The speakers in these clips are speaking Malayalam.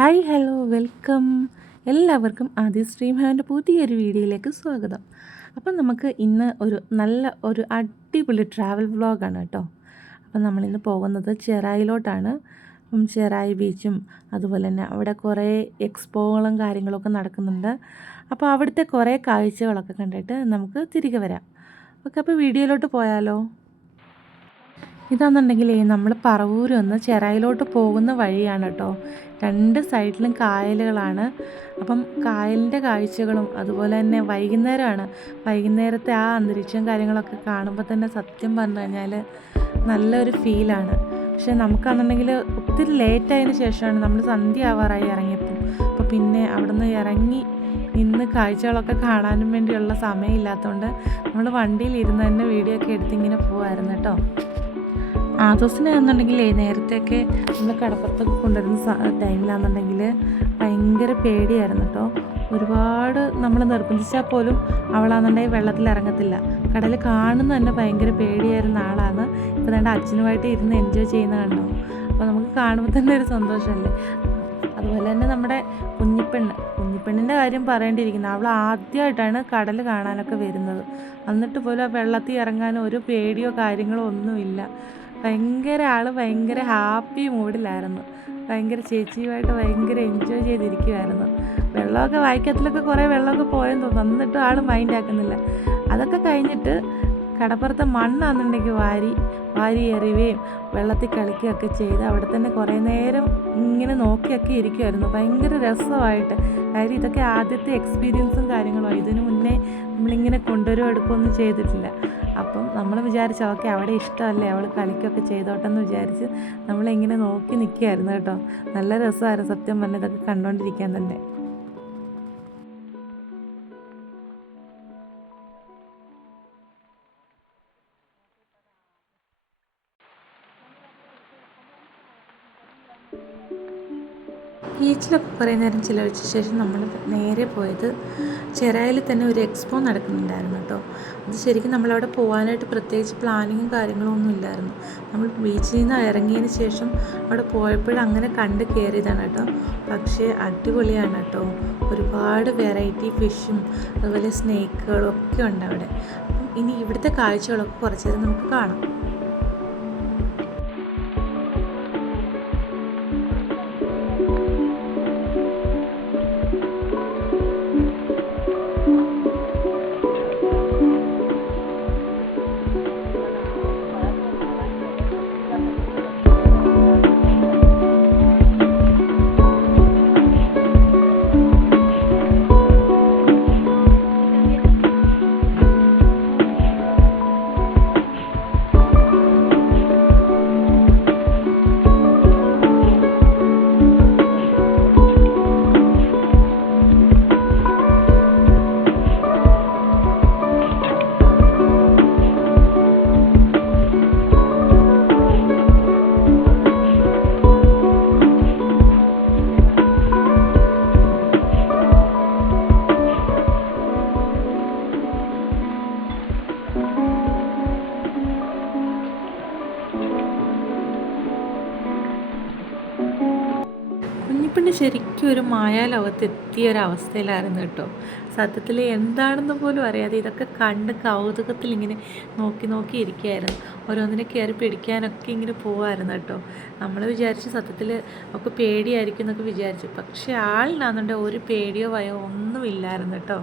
Hi hello welcome. എല്ലാവർക്കും ആദ്യ സ്ട്രീം ഹാവിൻ്റെ പുതിയൊരു വീഡിയോയിലേക്ക് സ്വാഗതം. അപ്പം നമുക്ക് ഇന്ന് ഒരു അടിപൊളി ട്രാവൽ വ്ളോഗാണ് കേട്ടോ. അപ്പം നമ്മളിന്ന് പോകുന്നത് ചെറായിലോട്ടാണ്. അപ്പം ചെറായി ബീച്ചും അതുപോലെ തന്നെ അവിടെ കുറേ എക്സ്പോകളും കാര്യങ്ങളൊക്കെ നടക്കുന്നുണ്ട്. അപ്പോൾ അവിടുത്തെ കുറേ കാഴ്ചകളൊക്കെ കണ്ടിട്ട് നമുക്ക് തിരികെ വരാം. ഓക്കെ, അപ്പോൾ വീഡിയോയിലോട്ട് പോയാലോ? ഇതാണെന്നുണ്ടെങ്കിൽ നമ്മൾ പറവൂർ നിന്ന് ചെറായിലോട്ട് പോകുന്ന വഴിയാണ് കേട്ടോ. രണ്ട് സൈഡിലും കായലുകളാണ്. അപ്പം കായലിൻ്റെ കാഴ്ചകളും അതുപോലെ തന്നെ വൈകുന്നേരത്തെ ആ അന്തരീക്ഷം കാര്യങ്ങളൊക്കെ കാണുമ്പോൾ തന്നെ സത്യം പറഞ്ഞു കഴിഞ്ഞാൽ നല്ലൊരു ഫീലാണ്. പക്ഷേ നമുക്കാണെന്നുണ്ടെങ്കിൽ ഒത്തിരി ലേറ്റായതിന് ശേഷമാണ് നമ്മൾ സന്ധ്യ ആവാറായി ഇറങ്ങിയപ്പോൾ. അപ്പോൾ പിന്നെ അവിടെ നിന്ന് ഇറങ്ങി നിന്ന് കാഴ്ചകളൊക്കെ കാണാനും വേണ്ടിയുള്ള സമയമില്ലാത്തതുകൊണ്ട് നമ്മൾ വണ്ടിയിൽ ഇരുന്ന് തന്നെ വീഡിയോ ഒക്കെ എടുത്ത് ഇങ്ങനെ പോകുമായിരുന്നു കേട്ടോ. ആദോസിനാണെന്നുണ്ടെങ്കിൽ നേരത്തെയൊക്കെ നമ്മൾ കടപ്പുറത്തൊക്കെ കൊണ്ടുവരുന്ന ടൈമിലാണെന്നുണ്ടെങ്കിൽ ഭയങ്കര പേടിയായിരുന്നു കേട്ടോ. ഒരുപാട് നമ്മൾ നിർബന്ധിച്ചാൽ പോലും അവളാണെന്നുണ്ടെങ്കിൽ വെള്ളത്തിൽ ഇറങ്ങത്തില്ല. കടൽ കാണുന്ന തന്നെ ഭയങ്കര പേടിയായിരുന്ന ആളാണ്. ഇപ്പോൾ തന്നെ അച്ഛനുമായിട്ട് ഇരുന്ന് എൻജോയ് ചെയ്യുന്ന കണ്ടോ. അപ്പോൾ നമുക്ക് കാണുമ്പോൾ തന്നെ ഒരു സന്തോഷമല്ലേ. അതുപോലെ തന്നെ നമ്മുടെ കുഞ്ഞിപ്പെണ്ണിൻ്റെ കാര്യം പറയേണ്ടിയിരിക്കുന്നു. അവൾ ആദ്യമായിട്ടാണ് കടൽ കാണാനൊക്കെ വരുന്നത്. എന്നിട്ട് പോലും ആ വെള്ളത്തിൽ ഇറങ്ങാൻ ഒരു പേടിയോ കാര്യങ്ങളോ ഒന്നുമില്ല. ഭയങ്കര ഹാപ്പി മൂഡിലായിരുന്നു. ചേച്ചിയുമായിട്ട് ഭയങ്കര എൻജോയ് ചെയ്തിരിക്കുമായിരുന്നു. വെള്ളമൊക്കെ വായിക്കത്തിലൊക്കെ കുറേ വെള്ളമൊക്കെ പോയെന്ന് തോന്നുന്നു. എന്നിട്ടും ആൾ മൈൻഡ് ആക്കുന്നില്ല. അതൊക്കെ കഴിഞ്ഞിട്ട് കടപ്പുറത്തെ മണ്ണാണെന്നുണ്ടെങ്കിൽ വാരി എറിയുകയും വെള്ളത്തിൽ കളിക്കുകയൊക്കെ ചെയ്ത് അവിടെ തന്നെ കുറേ നേരം ഇങ്ങനെ നോക്കിയൊക്കെ ഇരിക്കുമായിരുന്നു. ഭയങ്കര രസമായിട്ട്. കാര്യം ഇതൊക്കെ ആദ്യത്തെ എക്സ്പീരിയൻസും കാര്യങ്ങളും. ഇതിനു മുന്നേ നമ്മളിങ്ങനെ എടുക്കുകയൊന്നും ചെയ്തിട്ടില്ല. അപ്പം നമ്മൾ വിചാരിച്ചു ഓക്കെ അവിടെ ഇഷ്ടമല്ലേ, അവൾ കളിക്കുകയൊക്കെ ചെയ്തോട്ടെ എന്ന് വിചാരിച്ച് നമ്മളിങ്ങനെ നോക്കി നിൽക്കുകയായിരുന്നു കേട്ടോ. നല്ല രസമായിരുന്നു സത്യം പറഞ്ഞാൽ ഇതൊക്കെ കണ്ടുകൊണ്ടിരിക്കാൻ തന്നെ. ബീച്ചിലൊക്കെ കുറേ നേരം ചിലവഴിച്ച ശേഷം നമ്മൾ നേരെ പോയത് ചെറായിൽ തന്നെ ഒരു എക്സ്പോ നടക്കുന്നുണ്ടായിരുന്നു കേട്ടോ. അത് ശരിക്കും നമ്മളവിടെ പോകാനായിട്ട് പ്രത്യേകിച്ച് പ്ലാനിങ്ങും കാര്യങ്ങളും ഒന്നും ഇല്ലായിരുന്നു. നമ്മൾ ബീച്ചിൽ നിന്ന് ഇറങ്ങിയതിന് ശേഷം അവിടെ പോയപ്പോഴും അങ്ങനെ കണ്ട് കയറിയതാണ് കേട്ടോ. പക്ഷേ അടിപൊളിയാണ് കേട്ടോ. ഒരുപാട് വെറൈറ്റി ഫിഷും അതുപോലെ സ്നേക്കുകളും ഒക്കെ ഉണ്ട് അവിടെ. അപ്പം ഇനി ഇവിടുത്തെ കാഴ്ചകളൊക്കെ കുറച്ച് നേരം നമുക്ക് കാണാം. കുഞ്ഞിപ്പെണ്ണ് ശരിക്കും ഒരു മായാലോകത്ത് എത്തിയ ഒരവസ്ഥയിലായിരുന്നു കേട്ടോ. സത്യത്തിൽ എന്താണെന്ന് പോലും അറിയാതെ ഇതൊക്കെ കണ്ട് കൗതുകത്തിൽ ഇങ്ങനെ നോക്കി ഇരിക്കുകയായിരുന്നു. ഓരോന്നിനെ കയറി പിടിക്കാനൊക്കെ ഇങ്ങനെ പോവായിരുന്നു കേട്ടോ. നമ്മൾ വിചാരിച്ചു സത്യത്തിൽ ഒക്കെ പേടിയായിരിക്കും എന്നൊക്കെ വിചാരിച്ചു. പക്ഷേ ആളിനാണെന്നുണ്ടെങ്കിൽ ഒരു പേടിയോ ഭയോ ഒന്നുമില്ലായിരുന്നു കേട്ടോ.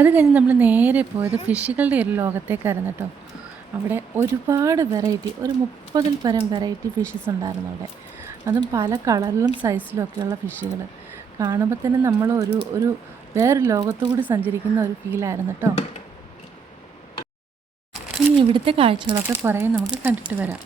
അത് കഴിഞ്ഞ് നമ്മൾ നേരെ പോയത് ഫിഷുകളുടെ ഒരു ലോകത്തേക്കായിരുന്നു കേട്ടോ. അവിടെ ഒരുപാട് വെറൈറ്റി, ഒരു 30-ൽ പരം വെറൈറ്റി ഫിഷസ് ഉണ്ടായിരുന്നു അവിടെ. അതും പല കളറിലും സൈസിലും ഒക്കെയുള്ള ഫിഷുകൾ. കാണുമ്പോൾ തന്നെ നമ്മൾ ഒരു വേറൊരു ലോകത്തു കൂടി സഞ്ചരിക്കുന്ന ഒരു ഫീലായിരുന്നു കേട്ടോ. ഇനി ഇവിടുത്തെ കാഴ്ചകളൊക്കെ കുറേ നമുക്ക് കണ്ടിട്ട് വരാം.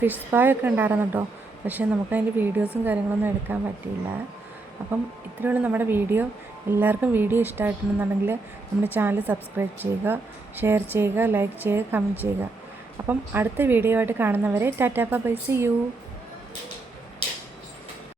ഫിഷ് സ്പാ ഒക്കെ ഉണ്ടായിരുന്നു കേട്ടോ. പക്ഷേ നമുക്കതിൻ്റെ വീഡിയോസും കാര്യങ്ങളൊന്നും എടുക്കാൻ പറ്റിയില്ല. അപ്പം ഇത്രയുള്ള നമ്മുടെ വീഡിയോ. എല്ലാവർക്കും വീഡിയോ ഇഷ്ടമായിട്ടുണ്ടെന്നുണ്ടെങ്കിൽ നമ്മുടെ ചാനൽ സബ്സ്ക്രൈബ് ചെയ്യുക, ഷെയർ ചെയ്യുക, ലൈക്ക് ചെയ്യുക, കമൻറ്റ് ചെയ്യുക. അപ്പം അടുത്ത വീഡിയോ ആയിട്ട് കാണുന്നവരെ ടാറ്റാ ബൈ, സീ യു.